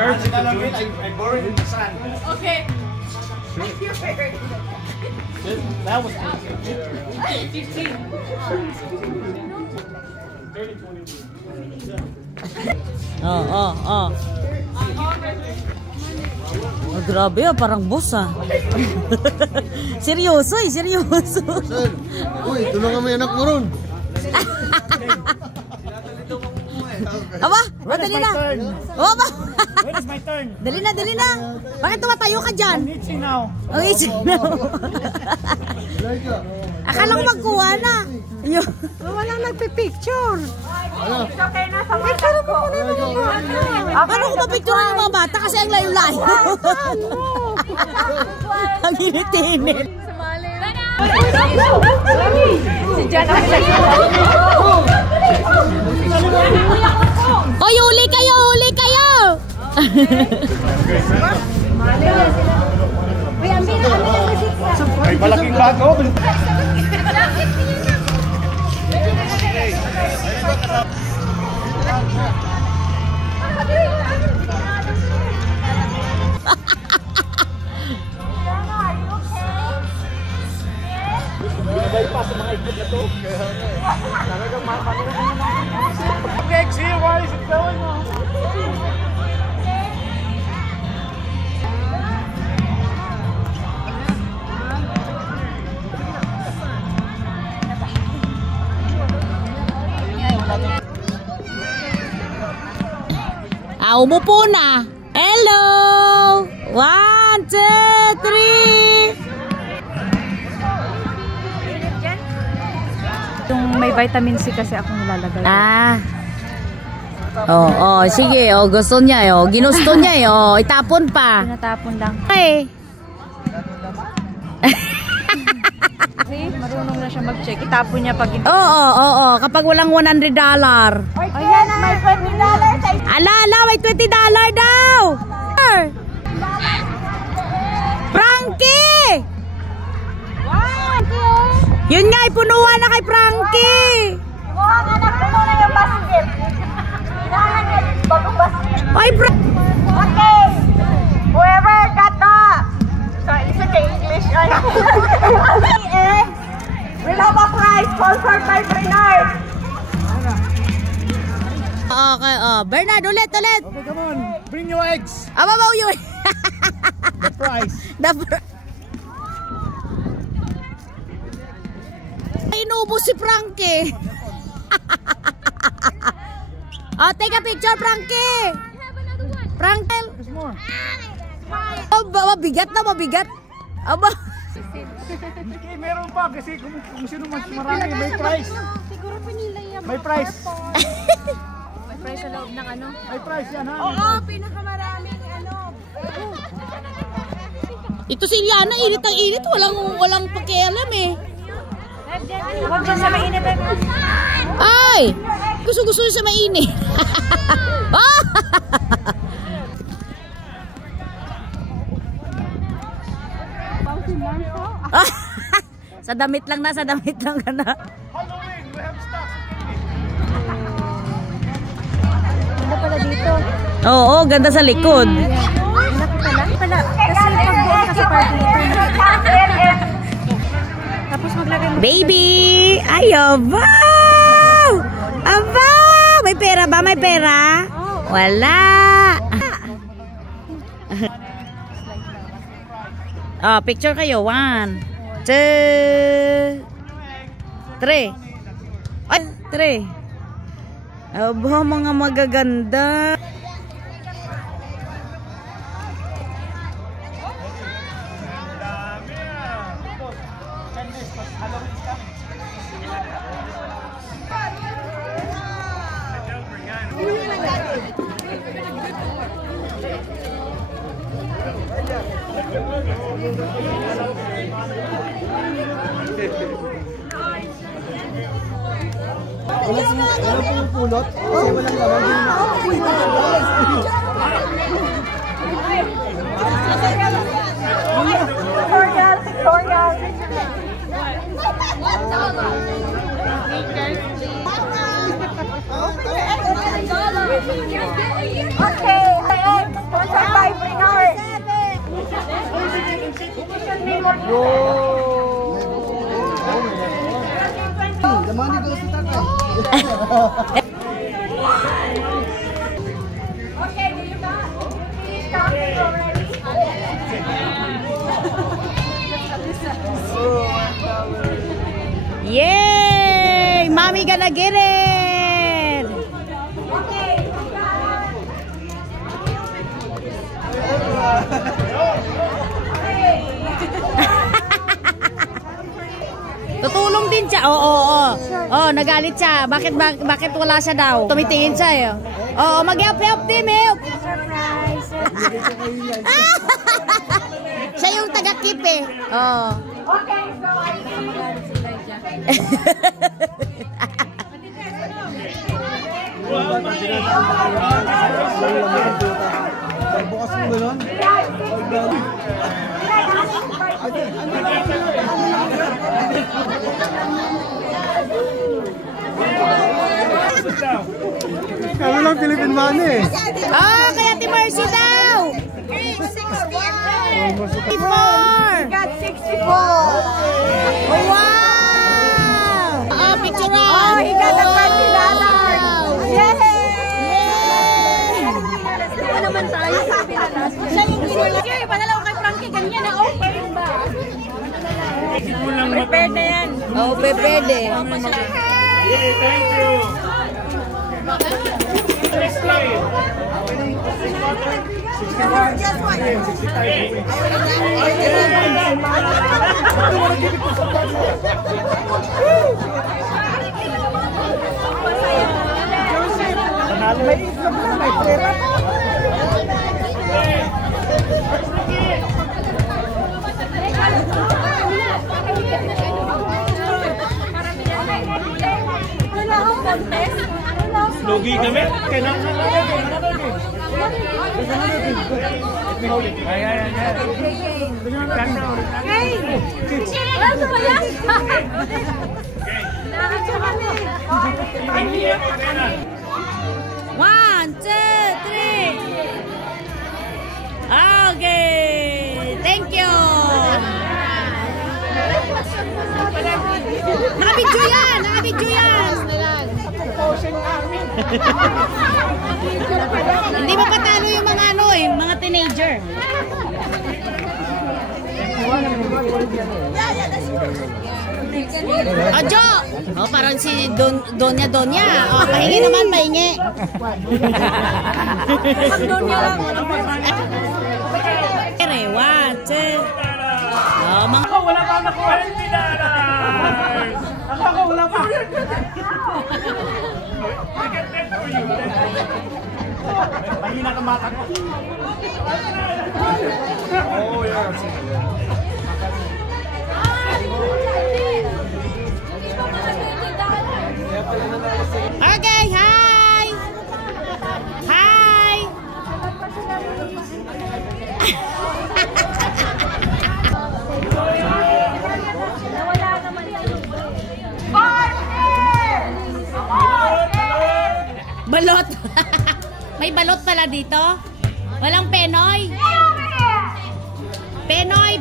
cards. I borrowed in the sun. Okay. That was 15. Oh. Oh, grabe ah, parang boss ah. Seryoso eh, seryoso. Sir, uy, tulungan mo yung anak mo ron. Aba, dali na. Oh, ba? When is my turn? Dali na. Bakit tumatayo ka dyan? I'm itching now. Oh, itching now. Akala ko magkuha na. Walang nagpipicture. Picture mo muna ng mga bata. Paano ko mapicture ng mga bata kasi ang layo-layo? Ang init-init. Si Jan ang Oy, huli kayo! May malaking bago. Bypass sa mga ikot na to. Talagang mapanood mo naman. Okay, see, why is it going on? Umupo na. Hello! 1, 2, 3. Yung may vitamin C kasi ako nilalagay. Sige, gusto niya, ginusto niya, itapon pa. Tinatapon lang. Okay. See, marunong na siya mag-check. Itapon niya pag... Oo, kapag walang $100. Ayan, may $20. Ala, may $20 daw. Frankie! Yun nga, ipunuhan na kay Frankie. Mga anak ko na yung basket. Kailangan niya bagong basket. Ay, Okay. Whoever got the... Sorry, listen to English. We'll have a prize sponsored by Bernard. Okay, Bernard, ulit. Okay, come on. Bring your eggs. Ababaw yun. The prize. Inubos si Frankie. Take a picture, Frankie. Frankie. There's more. Mabigat. Aba. Okay, meron pa kasi kung sino mas marami, may prize. Siguro pinila yan. May prize. May prize sa loob ng ano? May prize yan, ha? Oo, pinakamaraming ano. Ito si Liana, init ang init. Walang pakialam eh. Huwag dyan sa mainit. Ay! Gusto sa mainit. Sa damit lang ka na. Halloween, we have stocks. Ganda pala dito. Oo, ganda sa likod. Laki pala. Kasi pag buong ka sa party dito. Tapos maglagay mo. Baby! Ay, aba! May pera ba? May pera? Wala! Picture kayo. 1, 2, 3. Ay, 3. Aba, mga magaganda. Wala pong pulot. Kasi walang laman. Tutorial. Okay. do you finish counting already? Yay! Mommy gonna get it! Okay. Tutulong din siya. Oo. Oh, nagalit siya. Bakit wala siya daw? Tumitingin siya eh. Oo, mag-help din, help. Siya yung taga-keep eh. Oo. Okay, so I Bukas mo ba nun? Kami lang Philippine money eh. Ah, kaya Ate Mercy daw. 64. got 64. Wow! Oh, picture on. Oh, he got the $20. Yay! Ano naman tayo? Sabi na last. Siya yung ginagawa. Okay, padala ko kay Frankie. Ganyan na okay ba? Prepared na yan. Oh, pwede. Hey, thank you. Next slide. Logi kami. Kailangan One, two, three. Okay. Thank you. Nakabidyo yan. Nakabidyo yan. Hindi mo patalo yung mga ano eh, mga teenager. Ojo! Oh, parang si Donya. Oh, pahingi naman, pahingi. Okay, one, two. Oh, mga... wala pa nakuha yung $20. Ako wala pa. Mahina ka mata ko. Oh, yeah. Okay, hi! Hi! Balot! May balot pala dito? Walang penoy? Penoy!